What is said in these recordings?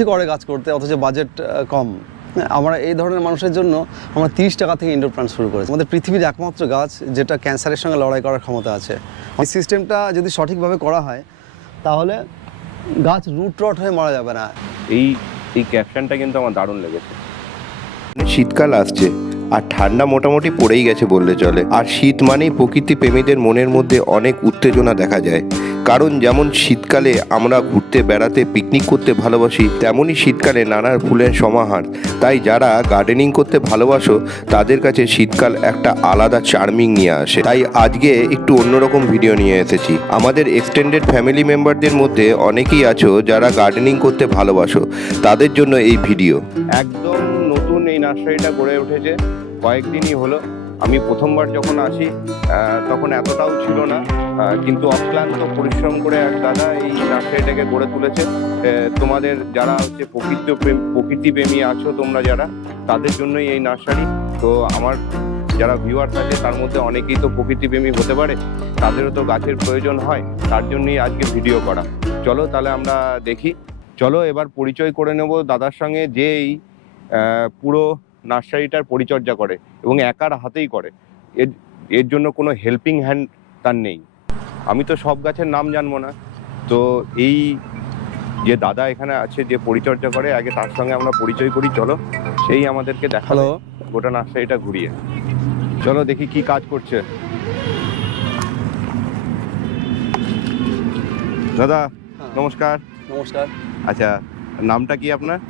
ইচ্ছে করে গাছ করতে অথচ বাজেট কম, আমরা এই ধরনের মানুষের জন্য আমরা 30 টাকা থেকে ইনডোর প্ল্যান্ট শুরু করেছি। আমাদের পৃথিবীর একমাত্র গাছ যেটা ক্যান্সারের সঙ্গে লড়াই করার ক্ষমতা আছে। এই সিস্টেমটা যদি সঠিকভাবে করা হয় তাহলে গাছ রুট রট হয়ে মারা যাবে না। এই ক্যাপশনটা কিন্তু আমার দারুণ লেগেছে। শীতকাল আসছে আর ঠান্ডা মোটামুটি পড়েই গেছে বললে চলে। আর শীত মানেই প্রকৃতি প্রেমীদের মনের মধ্যে অনেক উত্তেজনা দেখা যায়, কারণ যেমন শীতকালে আমরা ঘুরতে বেড়াতে পিকনিক করতে ভালোবাসি, তেমনই শীতকালে নানা ফুলের সমাহার। তাই যারা গার্ডেনিং করতে ভালোবাসো তাদের কাছে শীতকাল একটা আলাদা চার্মিং নিয়ে আসে। তাই আজকে একটু অন্যরকম ভিডিও নিয়ে এসেছি। আমাদের এক্সটেন্ডেড ফ্যামিলি মেম্বারদের মধ্যে অনেকেই আছো যারা গার্ডেনিং করতে ভালোবাসো, তাদের জন্য এই ভিডিও। একদম নতুন এই নার্সারিটা গড়ে উঠেছে, কয়েকদিনই হলো। আমি প্রথমবার যখন আসি তখন এতটাও ছিল না, কিন্তু অক্লান্ত পরিশ্রম করে এক দাদা এই নার্সারিটাকে গড়ে তুলেছে। তোমাদের যারা হচ্ছে প্রকৃতিপ্রেমী আছো তোমরা যারা, তাদের জন্যই এই নার্সারি। তো আমার যারা ভিউয়ার্স আছে তার মধ্যে অনেকেই তো প্রকৃতিপ্রেমী হতে পারে, তাদেরও তো গাছের প্রয়োজন হয়, তার জন্যই আজকে ভিডিও করা। চলো তাহলে আমরা দেখি। চলো এবার পরিচয় করে নেব দাদার সঙ্গে, যে এই পুরো নার্সারিটার পরিচর্যা করে এবং একার হাতেই করে। এর জন্য কোনো হেল্পিং হ্যান্ড তার নেই। আমি তো সব গাছের নাম জানবো না, তো এই যে দাদা এখানে আছে যে পরিচর্যা করে, আগে তার সঙ্গে আমরা পরিচয় করি। চলো, সেই আমাদেরকে দেখালো গোটা নার্সারিটা ঘুরিয়ে। চলো দেখি কি কাজ করছে দাদা। নমস্কার। নমস্কার। আচ্ছা, নামটা কি আপনার?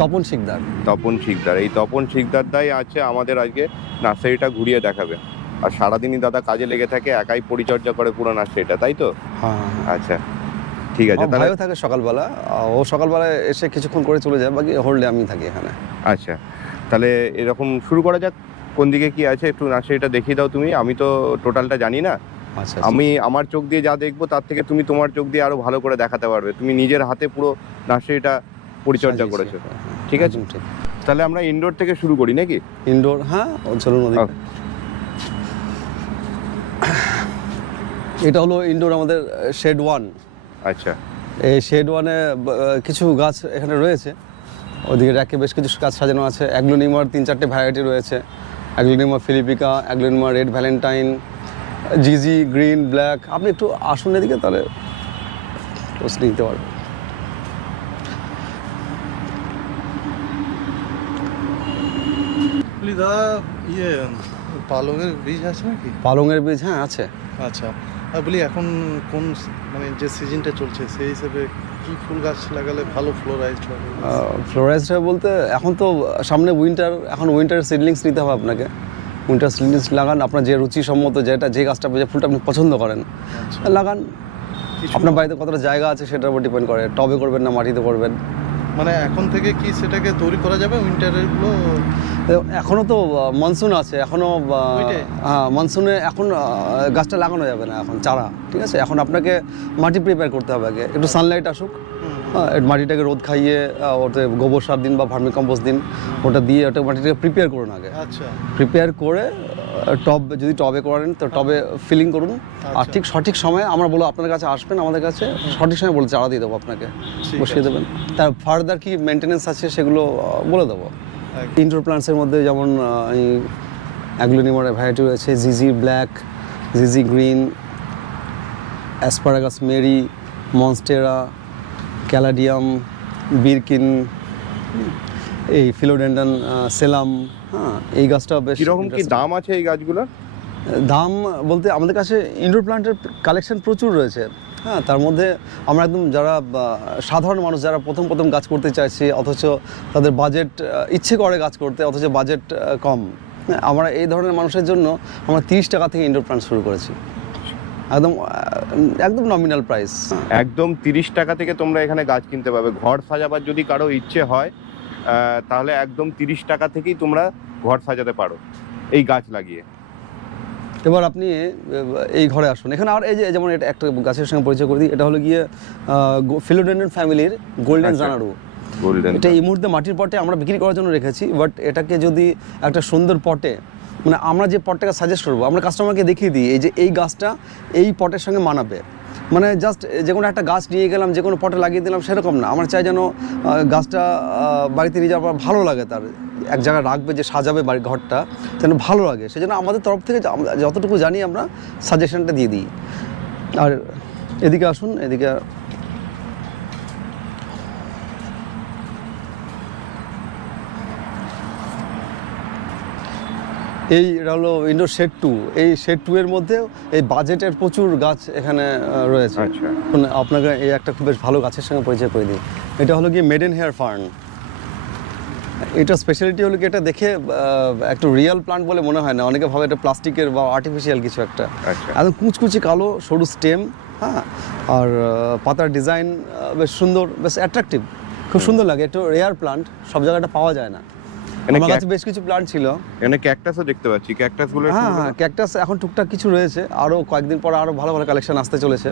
তপন শিকদার। তপন শিকদার। এই তপন শিকদার দাই আছে আমাদের আজকে নার্সারিটা ঘুরিয়ে দেখাবে। আর সারাদিনই দাদা কাজে লেগে থাকে, একাই পরিচর্যা করে পুরো নার্সারিটা, তাই তো? হ্যাঁ। আচ্ছা ঠিক আছে। তাহলে ভাইও থাকে সকালবেলা, ও সকালবেলায় এসে কিছুক্ষণ করে চলে যায়, বাকি হোল ডে আমি থাকি এখানে। আচ্ছা, তাহলে এরকম শুরু করা যাক। কোন দিকে কি আছে একটু নার্সারিটা দেখিয়ে দাও তুমি। আমি তো টোটালটা জানি না। আচ্ছা, আমি আমার চোখ দিয়ে যা দেখবো তার থেকে তুমি তোমার চোখ দিয়ে আরো ভালো করে দেখাতে পারবে। তুমি নিজের হাতে পুরো নার্সারিটা পরিচর্যা করেছো, ঠিক আছে? ঠিক। তাহলে আমরা ইনডোর থেকে শুরু করি নাকি? ইনডোর, হ্যাঁ চলুন। এটা হলো ইনডোর আমাদের শেড 1। আচ্ছা, এই শেড 1-এ কিছু গাছ এখানে রয়েছে। ওদিকে র্যাকে বেশ কিছু গাছ সাজানো আছে। অ্যাগ্লোনিমার 3-4টে ভ্যারাইটি রয়েছে। Aglaonema philippica, aglaonema red valentine, জিজি, গ্রিন, ব্ল্যাক। আপনি একটু আসুন এদিকে, তাহলে নিতে পারবেন। দাদা পালংয়ের বীজ আছে নাকি? পালংয়ের বীজ, হ্যাঁ আছে। আচ্ছা, বলি এখন কোন মানে যে সিজনটা চলছে সেই হিসেবে কি ফুল গাছ লাগালে ভালো ফ্লোরাইজড হবে? ফ্লোরাইজড হবে বলতে এখন তো সামনে উইন্টার, এখন উইন্টার সিডলিংস নিতে হবে আপনাকে। উইন্টার সিডলিংস লাগান, আপনার যে রুচিসম্মত যে গাছটা যে ফুলটা আপনি পছন্দ করেন লাগান। আপনার বাড়িতে কতটা জায়গা আছে সেটার উপর ডিপেন্ড করে, টবে করবেন না মাটিতে করবেন। মানে এখন থেকে কি সেটাকে তৈরি করা যাবে উইন্টারেরগুলো? এখনও তো মনসুন আছে, এখনও হ্যাঁ মনসুনে এখন গাছটা লাগানো যাবে না, এখন চারা, ঠিক আছে? এখন আপনাকে মাটি প্রিপেয়ার করতে হবে, আগে একটু সানলাইট আসুক, মাটিটাকে রোদ খাইয়ে ওতে গোবর সার দিন বা ভার্মি কম্পোস্ট দিন, ওটা দিয়ে ওটা মাটিটাকে প্রিপেয়ার করুন আগে। আচ্ছা, প্রিপেয়ার করে টব, যদি টবে করেন তো টবে ফিলিং করুন। আর ঠিক সঠিক সময়ে আমরা বলো আপনার কাছে আসবেন, আমাদের কাছে সঠিক সময় বলে চারা দিয়ে দেবো আপনাকে, বসিয়ে দেবেন। তার ফার্দার কি মেনটেনেন্স আছে সেগুলো বলে দেবো। ইনডোর প্লান্টসের মধ্যে যেমন অ্যাগ্লোনিমার ভ্যারাইটি রয়েছে, জিজি ব্ল্যাক, জিজি green, asparagus meyeri, monstera, caladium, birkin, এই ফিলোডেন্ডন, সেলাম। হ্যাঁ, এই গাছটা বেশ। কীরকম কি দাম আছে এই গাছগুলোর? দাম বলতে আমাদের কাছে ইনডোর প্লান্টের কালেকশন প্রচুর রয়েছে। হ্যাঁ, তার মধ্যে আমরা একদম যারা সাধারণ মানুষ যারা প্রথম গাছ করতে চাইছে অথচ তাদের বাজেট ইচ্ছে করে গাছ করতে অথচ বাজেট কম, আমরা এই ধরনের মানুষের জন্য আমরা 30 টাকা থেকে ইনডোর প্লান্ট শুরু করেছি। একদম নমিনাল প্রাইস। একদম 30 টাকা থেকে তোমরা এখানে গাছ কিনতে পাবে। ঘর সাজাবার যদি কারো ইচ্ছে হয় তাহলে একদম 30 টাকা থেকেই তোমরা ঘর সাজাতে পারো এই গাছ লাগিয়ে। এবার আপনি এই ঘরে আসুন, এখানে আর এই যে যেমন এটা একটা গাছের সঙ্গে পরিচয় করে দিই। এটা হলো গিয়ে ফিলোডেন্ড্রন ফ্যামিলির গোল্ডেন জানারু। এটা এই মুহূর্তে মাটির পটে আমরা বিক্রি করার জন্য রেখেছি, বাট এটাকে যদি একটা সুন্দর পটে, মানে আমরা যে পটটাকে সাজেস্ট করবো আমরা কাস্টমারকে দেখিয়ে দিই এই যে এই গাছটা এই পটের সঙ্গে মানাবে। মানে জাস্ট যে কোনো একটা গাছ নিয়ে গেলাম, যে কোনো পটে লাগিয়ে দিলাম সেরকম না। আমার চাই যেন গাছটা বাড়িতে নিয়ে যাওয়ার পর ভালো লাগে, তার এক জায়গায় রাখবে, যে সাজাবে বাড়ি ঘরটা, যেন ভালো লাগে। সেজন্য আমাদের তরফ থেকে যতটুকু জানি আমরা সাজেশনটা দিয়ে দিই। আর এদিকে আসুন, এদিকে এটা হলো ইনডোর শেড 2। এই শেড 2 এর মধ্যে এই বাজেটের প্রচুর গাছ এখানে রয়েছে। আচ্ছা। আপনাকে এই একটা খুব বেশ ভালো গাছের সঙ্গে পরিচয় করে দিই। এটা হলো গিয়ে মেডেন হেয়ার ফার্ন। এটা স্পেশালিটি হলো কি, এটা দেখে একটু রিয়েল প্লান্ট বলে মনে হয় না, অনেকে ভাবে এটা প্লাস্টিকের বা আর্টিফিশিয়াল কিছু একটা। আচ্ছা। একদম কুচকুচি কালো সরু স্টেম, হ্যাঁ, আর পাতার ডিজাইন বেশ সুন্দর, বেশ অ্যাট্রাকটিভ, খুব সুন্দর লাগে। একটু রেয়ার প্লান্ট, সব জায়গাটা পাওয়া যায় না। আমার কাছে বেশ কিছু প্লান্ট ছিল। এখানে ক্যাকটাসও দেখতে পাচ্ছি, ক্যাকটাসগুলো। হ্যাঁ হ্যাঁ, ক্যাকটাস এখন টুকটাক কিছু রয়েছে, আরও কয়েকদিন পর আরও ভালো ভালো কালেকশন আসতে চলেছে।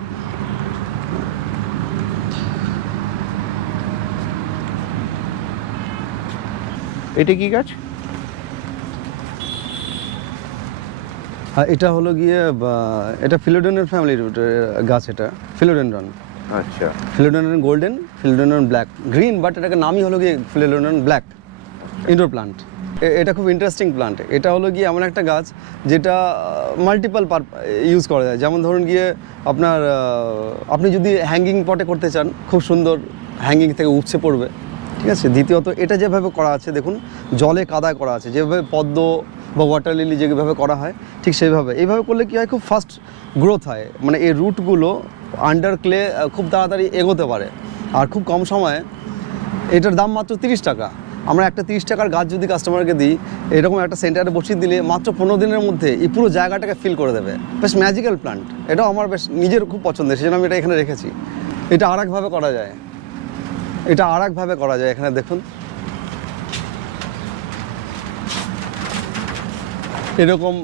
এটা কি গাছ? এটা হলো গিয়ে এটা ফিলোডেন্ড্রন ফ্যামিলির গাছ, এটা ফিলোডেন্ড্রন। আচ্ছা। Philodendron golden, philodendron black, green, but এটাকে নামই হলো গিয়ে ফিলোডেন্ড্রন ব্ল্যাক, ইনডোর প্লান্ট। এটা খুব ইন্টারেস্টিং প্লান্ট। এটা হলো গিয়ে এমন একটা গাছ যেটা মাল্টিপল ইউজ করা যায়। যেমন ধরুন গিয়ে আপনার আপনি যদি হ্যাঙ্গিং পটে করতে চান, খুব সুন্দর হ্যাঙ্গিং থেকে উপচে পড়বে, ঠিক আছে। দ্বিতীয়ত এটা যেভাবে করা আছে দেখুন, জলে কাদায় করা আছে, যেভাবে পদ্ম বা ওয়াটার লিলি যেভাবে করা হয় ঠিক সেইভাবে। এইভাবে করলে কী হয়, খুব ফাস্ট গ্রোথ হয়, মানে এই রুটগুলো আন্ডার ক্লে খুব তাড়াতাড়ি এগোতে পারে, আর খুব কম সময়ে। এটার দাম মাত্র 30 টাকা। আমরা একটা 30 টাকার গাছ যদি কাস্টমারকে দিই, এরকম একটা সেন্টারে বসিয়ে দিলে মাত্র 15 দিনের মধ্যে এই পুরো জায়গাটাকে ফিল করে দেবে। বেশ ম্যাজিক্যাল প্লান্ট, এটাও আমার বেশ নিজের খুব পছন্দের, সেজন্য আমি এটা এখানে রেখেছি। এটা আর একভাবে করা যায়, এটা আর একভাবে করা যায়। এখানে দেখুন, এরকম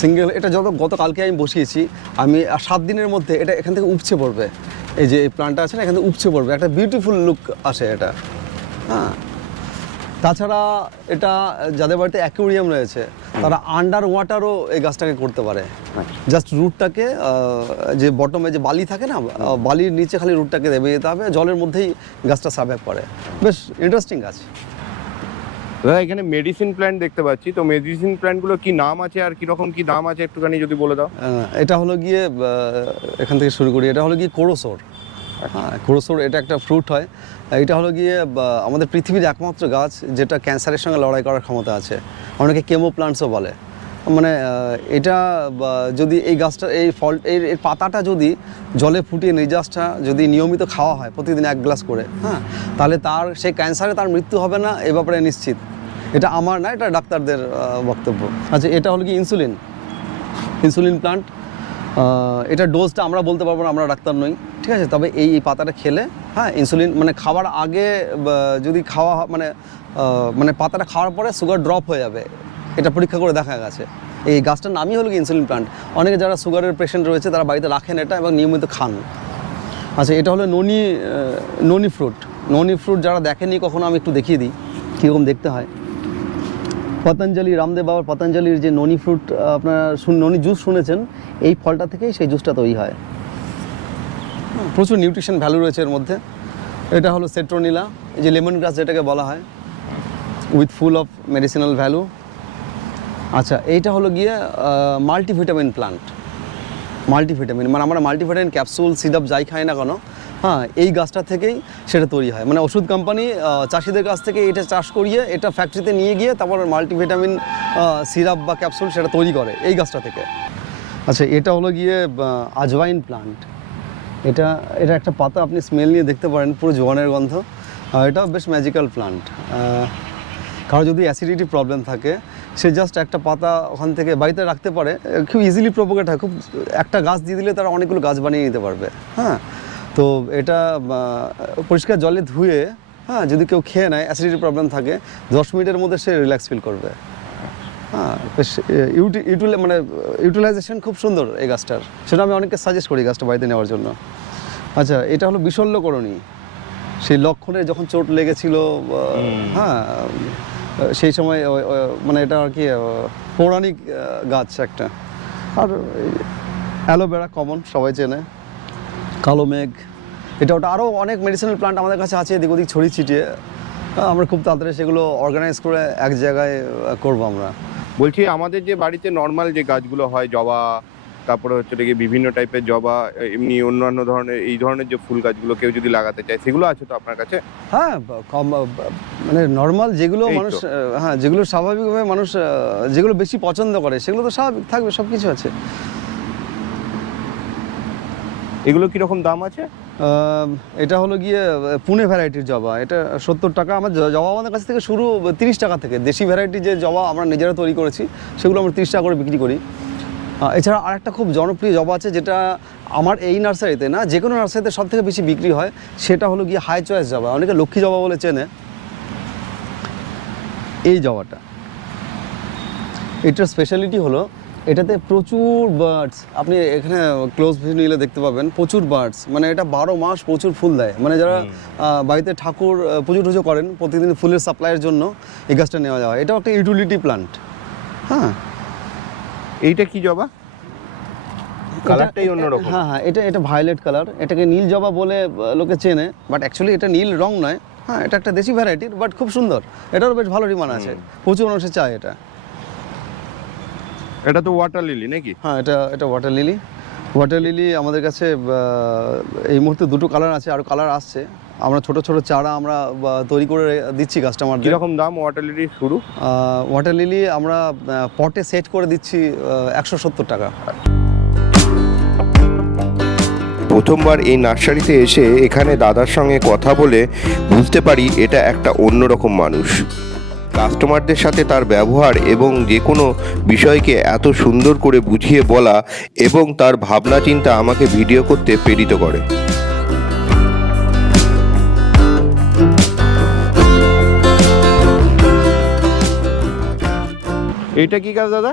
সিঙ্গেল, এটা গতকালকে আমি বসিয়েছি আমি, 7 দিনের মধ্যে এটা এখান থেকে উপচে পড়বে। এই যে এই প্লান্টটা আছে না, এখান থেকে উপচে পড়বে, একটা বিউটিফুল লুক আসে এটা। হ্যাঁ, তাছাড়া এটা যাদের বাড়িতে অ্যাকুয়ারিয়াম রয়েছে তারা আন্ডার ওয়াটারও এই গাছটাকে করতে পারে। জাস্ট রুটটাকে, যে বটমে যে বালি থাকে না, বালির নিচে খালি রুটটাকে দেবে যেতে হবে, জলের মধ্যেই গাছটা সার্ভাইভ করে। বেশ ইন্টারেস্টিং গাছ। দাদা এখানে মেডিসিন প্ল্যান্ট দেখতে পাচ্ছি, তো মেডিসিন প্ল্যান্টগুলো কি নাম আছে আর কিরকম কি দাম আছে একটুখানি যদি বলে দাও। এটা হলো গিয়ে এখান থেকে শুরু করি। এটা হলো গিয়ে কোরোসোর। হ্যাঁ, কোরোসোর এটা একটা ফ্রুট হয়। এটা হলো গিয়ে আমাদের পৃথিবীর একমাত্র গাছ যেটা ক্যান্সারের সঙ্গে লড়াই করার ক্ষমতা আছে। অনেকে কেমো প্লান্টসও বলে। মানে এটা যদি এই গাছটা, এই ফল, এর পাতাটা যদি জলে ফুটিয়ে নির্যাসটা যদি নিয়মিত খাওয়া হয় প্রতিদিন 1 গ্লাস করে, হ্যাঁ, তাহলে তার সেই ক্যান্সারে তার মৃত্যু হবে না, এ ব্যাপারে নিশ্চিত। এটা আমার না, এটা ডাক্তারদের বক্তব্য। আচ্ছা, এটা হলো কি ইনসুলিন প্লান্ট। এটা ডোজটা আমরা বলতে পারবো না, আমরা ডাক্তার নই, ঠিক আছে। তবে এই পাতাটা খেলে, হ্যাঁ, ইনসুলিন মানে খাওয়ার আগে যদি খাওয়া মানে পাতাটা খাওয়ার পরে সুগার ড্রপ হয়ে যাবে, এটা পরীক্ষা করে দেখা গেছে। এই গাছটার নামই হলো কি ইনসুলিন প্লান্ট। অনেকে যারা সুগারের পেশেন্ট রয়েছে তারা বাড়িতে রাখেন এটা এবং নিয়মিত খান। আচ্ছা, এটা হলো ননি ফ্রুট। যারা দেখেনি কখনো, আমি একটু দেখিয়ে দিই কীরকম দেখতে হয়। পতঞ্জলি, রামদেব বাবার পতঞ্জলির যে ননি ফ্রুট, আপনারা ননি জুস শুনেছেন, এই ফলটা থেকেই সেই জুসটা তৈরি হয়। প্রচুর নিউট্রিশন ভ্যালু রয়েছে এর মধ্যে। এটা হলো সেট্রোনিলা, এই যে লেমন গ্রাস যেটাকে বলা হয়, with full of medicinal value. আচ্ছা, এইটা হলো গিয়ে মাল্টিভিটামিন প্লান্ট। মাল্টিভিটামিন মানে আমরা মাল্টিভিটামিন ক্যাপসুল, সিরাপ যাই খাই না কেন, হ্যাঁ, এই গাছটা থেকেই সেটা তৈরি হয়। মানে ওষুধ কোম্পানি চাষিদের কাছ থেকে এটা চাষ করিয়ে এটা ফ্যাক্টরিতে নিয়ে গিয়ে তারপর মাল্টিভিটামিন সিরাপ বা ক্যাপসুল সেটা তৈরি করে এই গাছটা থেকে। আচ্ছা, এটা হলো গিয়ে আজওয়াইন প্লান্ট। এটা একটা পাতা, আপনি স্মেল নিয়ে দেখতে পারেন, পুরো জোয়ানের গন্ধ। এটা বেশ ম্যাজিক্যাল প্লান্ট। কারো যদি অ্যাসিডিটি প্রবলেম থাকে, সে জাস্ট একটা পাতা ওখান থেকে বাড়িতে রাখতে পারে, খুব ইজিলি প্রোপোগেট হয়। খুব একটা গাছ দিয়ে দিলে তারা অনেকগুলো গাছ বানিয়ে নিতে পারবে। হ্যাঁ, তো এটা পরিষ্কার জলে ধুয়ে, হ্যাঁ, যদি কেউ খেয়ে নেয়, অ্যাসিডিটি প্রবলেম থাকে, 10 মিনিটের মধ্যে সে রিল্যাক্স ফিল করবে। হ্যাঁ, বেশ মানে ইউটিলাইজেশন খুব সুন্দর এই গাছটার, সেটা আমি অনেককে সাজেস্ট করি গাছটা বাড়িতে নেওয়ার জন্য। আচ্ছা, এটা হলো বিশল্যকরণী। সেই লক্ষণে যখন চোট লেগেছিল, হ্যাঁ, সেই সময় মানে এটা আর কি পৌরাণিক গাছ একটা। আর অ্যালোভেরা কমন, সবাই চেনে। কালো মেঘ, এটা ওটা আরও অনেক মেডিসিনাল প্লান্ট আমাদের কাছে আছে এদিক ওদিক ছড়িয়ে ছিটিয়ে। আমরা খুব তাড়াতাড়ি সেগুলো অর্গানাইজ করে এক জায়গায় করবো আমরা। বলছি আমাদের যে বাড়িতে নর্মাল যে গাছগুলো হয়, জবা, তারপরে হচ্ছে কি বিভিন্ন টাইপের জবা, এমনি অন্যান্য ধরনের এই ধরনের যে ফুল গাছগুলো কেউ যদি লাগাতে চায় সেগুলো আছে তো আপনার কাছে? হ্যাঁ, মানে নর্মাল যেগুলো এই তো। মানুষ, হ্যাঁ যেগুলো স্বাভাবিকভাবে মানুষ যেগুলো বেশি পছন্দ করে সেগুলো তো স্বাভাবিক থাকবে, সব কিছু আছে। এগুলো কীরকম দাম আছে? এটা হলো গিয়ে পুনে ভ্যারাইটির জবা, এটা 70 টাকা। আমার জবা আমাদের কাছ থেকে শুরু 30 টাকা থেকে। দেশি ভ্যারাইটি যে জবা আমরা নিজেরা তৈরি করেছি সেগুলো আমরা 30 টাকা করে বিক্রি করি। এছাড়া আরেকটা খুব জনপ্রিয় জবা আছে যেটা আমার এই নার্সারিতে না, যে কোনো নার্সারিতে সব থেকে বেশি বিক্রি হয়, সেটা হলো গিয়ে হাই চয়েস জবা, অনেকে লক্ষ্মী জবা বলে চেনে। এই জবাটা, এটার স্পেশালিটি হলো এটাতে প্রচুর বার্ডস, আপনি এখানে ক্লোজ ভিউ নিলে দেখতে পাবেন প্রচুর বার্ডস, মানে এটা 12 মাস প্রচুর ফুল দেয়। মানে যারা বাড়িতে ঠাকুর পুজো টুজো করেন, প্রতিদিন ফুলের সাপ্লাইয়ের জন্য এই গাছটা নেওয়া যাওয়া। এটাও একটা ইউটিলিটি প্লান্ট। হ্যাঁ, এইটা কি জবা? কালারটাই অন্যরকম। হ্যাঁ হ্যাঁ, এটা ভায়োলেট কালার, এটাকে নীল জবা বলে লোকে চেনে, বাট অ্যাকচুয়ালি এটা নীল রং নয়। হ্যাঁ, এটা একটা দেশি ভ্যারাইটির, বাট খুব সুন্দর, এটারও বেশ ভালো ডিমান্ড আছে, প্রচুর মানুষে চায় এটা। এটা তো ওয়াটার লিলি নাকি? হ্যাঁ, এটা ওয়াটার লিলি। ওয়াটার লিলি আমাদের কাছে এই মুহূর্তে 2টো কালার আছে, আরও কালার আসছে। আমরা ছোট ছোট চারা আমরা তৈরি করে দিচ্ছি কাস্টমারদের। কীরকম দাম ওয়াটার লিলি শুরু? ওয়াটার লিলি আমরা পটে সেট করে দিচ্ছি 170 টাকা। প্রথমবার এই নার্সারিতে এসে এখানে দাদার সঙ্গে কথা বলে বুঝতে পারি এটা একটা অন্যরকম মানুষ। কাস্টমারদের সাথে তার ব্যবহার এবং যে কোনো বিষয়কে এত সুন্দর করে বুঝিয়ে বলা এবং তার ভাবনা চিন্তা আমাকে ভিডিও করতে প্রেরিত করে। এইটা কি গাছ দাদা,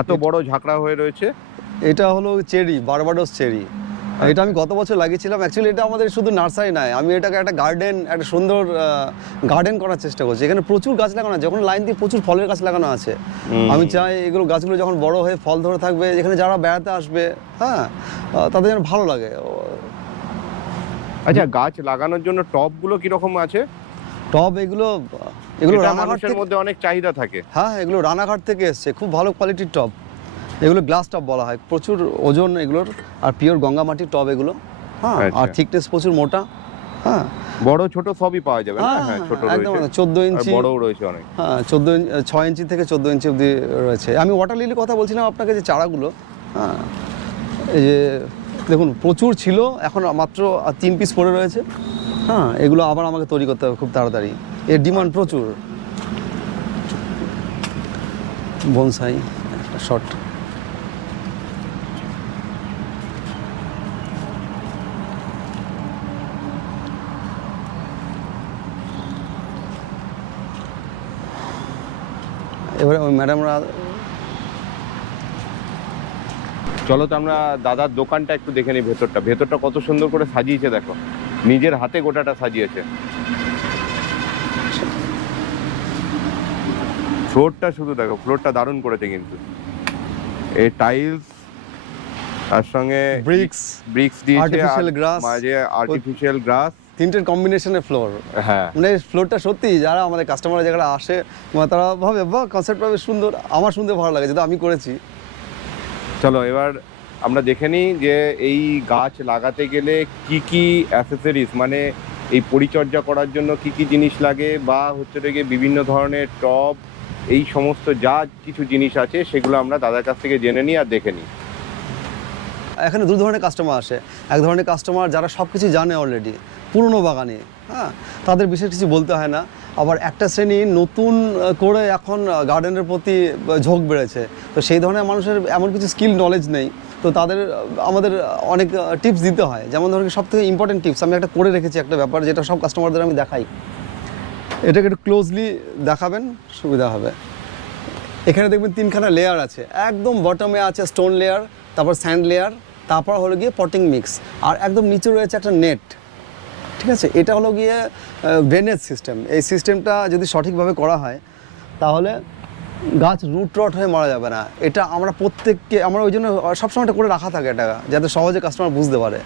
এত বড় ঝাঁকড়া হয়ে রয়েছে? এটা হলো চেরি, বারবাডোস চেরি। এটা আমি গত বছর লাগিয়েছিলাম। অ্যাকচুয়ালি এটা আমাদের শুধু নার্সারি নয়, আমি এটাকে একটা গার্ডেন, একটা সুন্দর গার্ডেন করার চেষ্টা করছি। এখানে প্রচুর গাছ লাগানো আছে, যখন লাইন দিয়ে প্রচুর ফলের গাছ লাগানো আছে। আমি চাই এগুলো গাছগুলো যখন বড় হয়ে ফল ধরে থাকবে, এখানে যারা বেড়াতে আসবে, হ্যাঁ, তাদের যেন ভালো লাগে। আচ্ছা, গাছ লাগানোর জন্য টবগুলো কিরকম আছে? টব এগুলো রানাঘাট মানুষের মধ্যে অনেক চাহিদা থাকে। হ্যাঁ, এগুলো রানাঘাট থেকে এসছে, খুব ভালো কোয়ালিটির টব। এগুলো গ্লাস টব বলা হয়, প্রচুর ওজন এগুলোর, আর পিওর গঙ্গা মাটির টব এগুলো। হ্যাঁ, আর থিকনেস প্রচুর মোটা। হ্যাঁ, বড় ছোট সবই পাওয়া যাবে না? হ্যাঁ, ছোট একদম রয়েছে, 14 ইঞ্চি, বড়ও রয়েছে অনেক। হ্যাঁ, 6 ইঞ্চি থেকে 14 ইঞ্চি অবধি রয়েছে। আমি ওয়াটার লিলির কথা বলছিলাম আপনাকে, যে চারাগুলো, হ্যাঁ, এই যে দেখুন প্রচুর ছিল, এখন মাত্র 3 পিস পড়ে রয়েছে। হ্যাঁ, এগুলো আবার আমাকে তৈরি করতে হবে খুব তাড়াতাড়ি, এর ডিমান্ড প্রচুর। বনসাই একটা শর্ট। এবারে ওই ম্যাডামরা, চলো তো আমরা দাদার দোকানটা একটু দেখে নিই। ভেতরটা কত সুন্দর করে সাজিয়েছে, দেখো, নিজের হাতে গোটাটা সাজিয়েছে। ফ্লোরটা শুধু দেখো, ফ্লোরটা দারুণ করেছে কিন্তু। এই টাইলস, তার সঙ্গে ব্রিক্স দিয়েছে, আর্টিফিশিয়াল গ্রাস, মাঝে আর্টিফিশিয়াল গ্রাস, তিনটের কম্বিনেশনের ফ্লোর। হ্যাঁ, মানে ফ্লোরটা সত্যি, যারা আমাদের কাস্টমার যারা আসে, মানে তারা ভাবে বাহ, কনসেপ্টটা বেশ সুন্দর। আমার শুনতে ভালো লাগে, যেটা আমি করেছি। চলো এবার আমরা দেখে নিই যে এই গাছ লাগাতে গেলে কি কি অ্যাসেসরিজ, মানে এই পরিচর্যা করার জন্য কি কি জিনিস লাগে, বা হচ্ছে গিয়ে বিভিন্ন ধরনের টব, এই সমস্ত যা কিছু জিনিস আছে সেগুলো আমরা দাদার কাছ থেকে জেনে নিই আর দেখে নিই। এখানে 2 ধরনের কাস্টমার আসে। এক ধরনের কাস্টমার যারা সব কিছু জানে অলরেডি, পুরনো বাগানে, হ্যাঁ, তাদের বিশেষ কিছু বলতে হয় না। আবার একটা শ্রেণী নতুন করে এখন গার্ডেনের প্রতি ঝোঁক বেড়েছে, তো সেই ধরনের মানুষের এমন কিছু স্কিল নলেজ নেই, তো তাদের আমাদের অনেক টিপস দিতে হয়। যেমন ধরুন সবথেকে ইম্পর্টেন্ট টিপস আমি একটা করে রেখেছি, একটা ব্যাপার যেটা সব কাস্টমারদের আমি দেখাই। এটাকে একটু ক্লোজলি দেখাবেন, সুবিধা হবে। এখানে দেখবেন 3খানা লেয়ার আছে। একদম বটমে আছে স্টোন লেয়ার, তারপর স্যান্ড লেয়ার, তারপর হলো গিয়ে পটিং মিক্স, আর একদম নিচে রয়েছে একটা নেট। ঠিক আছে, এটা হলো গিয়ে ড্রেনেজ সিস্টেম। এই সিস্টেমটা যদি সঠিকভাবে করা হয় তাহলে গাছ রুট রট হয়ে মারা যাবে না। এটা আমরা প্রত্যেককে, আমরা ওই জন্য সবসময় এটা করে রাখা থাকে, এটা যাতে সহজে কাস্টমার বুঝতে পারে।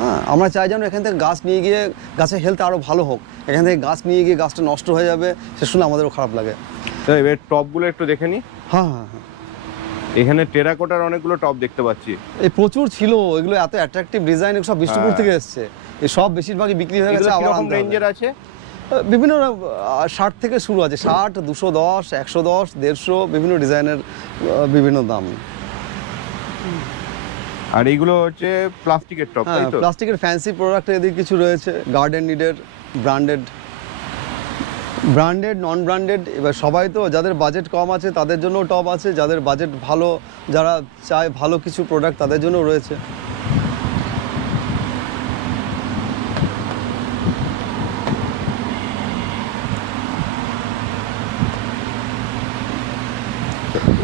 হ্যাঁ, আমরা চাই যেন এখান থেকে গাছ নিয়ে গিয়ে গাছের হেলথ আরও ভালো হোক। এখান থেকে গাছ নিয়ে গিয়ে গাছটা নষ্ট হয়ে যাবে, সে শুনে আমাদেরও খারাপ লাগে। তো এবার টবগুলো একটু দেখে নিই। হ্যাঁ হ্যাঁ হ্যাঁ, এখানে টেরাকোটার অনেকগুলো টব দেখতে পাচ্ছি। এই প্রচুর ছিল, এগুলো এত অ্যাট্রাকটিভ ডিজাইন, সব বিষ্ণুপুর থেকে এসছে। এই সব বেশিরভাগই বিক্রি হয়ে গেছে, আবার কিরকম রেঞ্জের আছে? বিভিন্ন 60 থেকে শুরু আছে, 60, 210, 110, 150, বিভিন্ন ডিজাইনের বিভিন্ন দাম। আর এইগুলো হচ্ছে প্লাস্টিকের টব, হ্যাঁ, তাই তো? প্লাস্টিকের ফ্যান্সি প্রোডাক্ট এদিকে কিছু রয়েছে, গার্ডেন নিডের, ব্র্যান্ডেড, নন ব্র্যান্ডেড। এবার সবাই তো যাদের বাজেট কম আছে তাদের জন্য টব আছে, যাদের বাজেট ভালো, যারা চায় ভালো কিছু প্রোডাক্ট তাদের জন্য রয়েছে।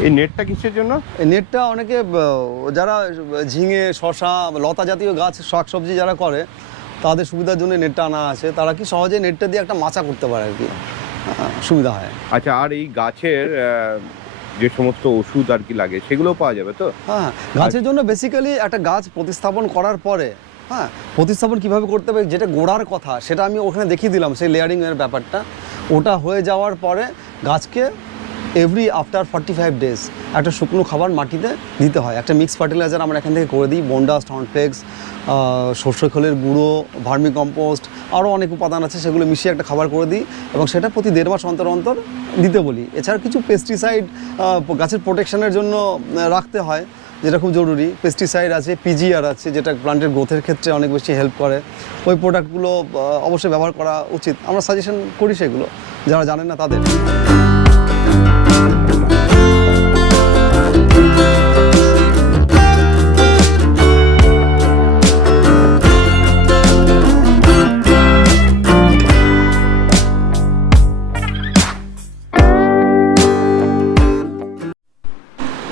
এই নেটটা কিসের জন্য? এই নেটটা অনেকে যারা ঝিঙে, শশা, লতা জাতীয় গাছ, শাকসবজি যারা করে তাদের সুবিধার জন্য নেটটা আনা আছে। তারা কি সহজে নেটটা দিয়ে একটা মাচা করতে পারে আর কি, সুবিধা হয়। আচ্ছা, আর এই গাছের যে সমস্ত ওষুধ আর কি লাগে সেগুলো পাওয়া যাবে তো? হ্যাঁ, গাছের জন্য বেসিক্যালি একটা গাছ প্রতিস্থাপন করার পরে, হ্যাঁ, প্রতিস্থাপন কীভাবে করতে হবে যেটা গোড়ার কথা সেটা আমি ওখানে দেখিয়ে দিলাম, সেই লেয়ারিংয়ের ব্যাপারটা। ওটা হয়ে যাওয়ার পরে গাছকে এভরি আফটার 45 ডেজ একটা শুকনো খাবার মাটিতে দিতে হয়। একটা মিক্স ফার্টিলাইজার আমরা এখান থেকে করে দিই, বন্ডাস, হর্নফ্লেক্স, সর্ষে খোলের গুঁড়ো, ভার্মি কম্পোস্ট, আরও অনেক উপাদান আছে, সেগুলো মিশিয়ে একটা খাবার করে দিই এবং সেটা প্রতি 1.5 মাস অন্তর অন্তর দিতে বলি। এছাড়া কিছু পেস্টিসাইড গাছের প্রোটেকশনের জন্য রাখতে হয়, যেটা খুব জরুরি। পেস্টিসাইড আছে, পিজিআর আছে, যেটা প্লান্টের গ্রোথের ক্ষেত্রে অনেক বেশি হেল্প করে। ওই প্রোডাক্টগুলো অবশ্যই ব্যবহার করা উচিত, আমরা সাজেশন করি সেগুলো যারা জানেন না তাদের।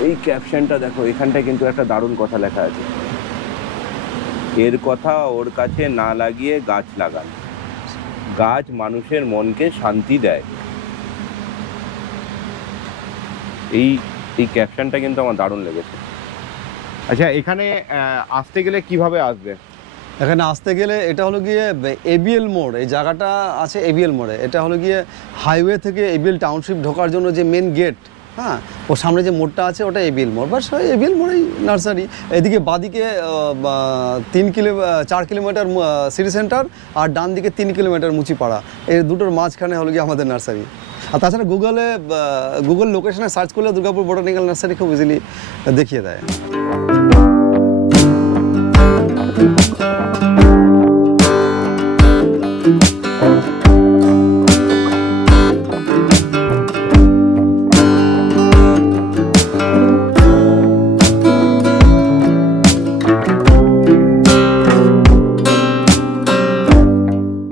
এই ক্যাপশনটা দেখো, এখানটায় কিন্তু একটা দারুণ কথা লেখা আছে, এর কথা ওর কাছে না লাগিয়ে গাছ লাগান, গাছ মানুষের মনকে শান্তি দেয়। এই ক্যাপশনটা কিন্তু আমার দারুণ লেগেছে। আচ্ছা, এখানে আসতে গেলে কিভাবে আসবে? এখানে আসতে গেলে এটা হলো গিয়ে ABL মোড়, এই জায়গাটা আছে ABL মোড়ে। এটা হলো গিয়ে হাইওয়ে থেকে ABL টাউনশিপ ঢোকার জন্য যে মেন গেট, হ্যাঁ, ওর সামনে যে মোড়টা আছে ওটা ABL মোড়, বাস ABL মোড়েই নার্সারি। এদিকে বাদিকে 4 কিলোমিটার সিটি সেন্টার, আর ডান দিকে 3 কিলোমিটার মুচিপাড়া। এই দুটোর মাঝখানে হলো গিয়ে আমাদের নার্সারি। আর তাছাড়া গুগল লোকেশনে সার্চ করলে দুর্গাপুর বোটানিক্যাল নার্সারি খুব ইজিলি দেখিয়ে দেয়।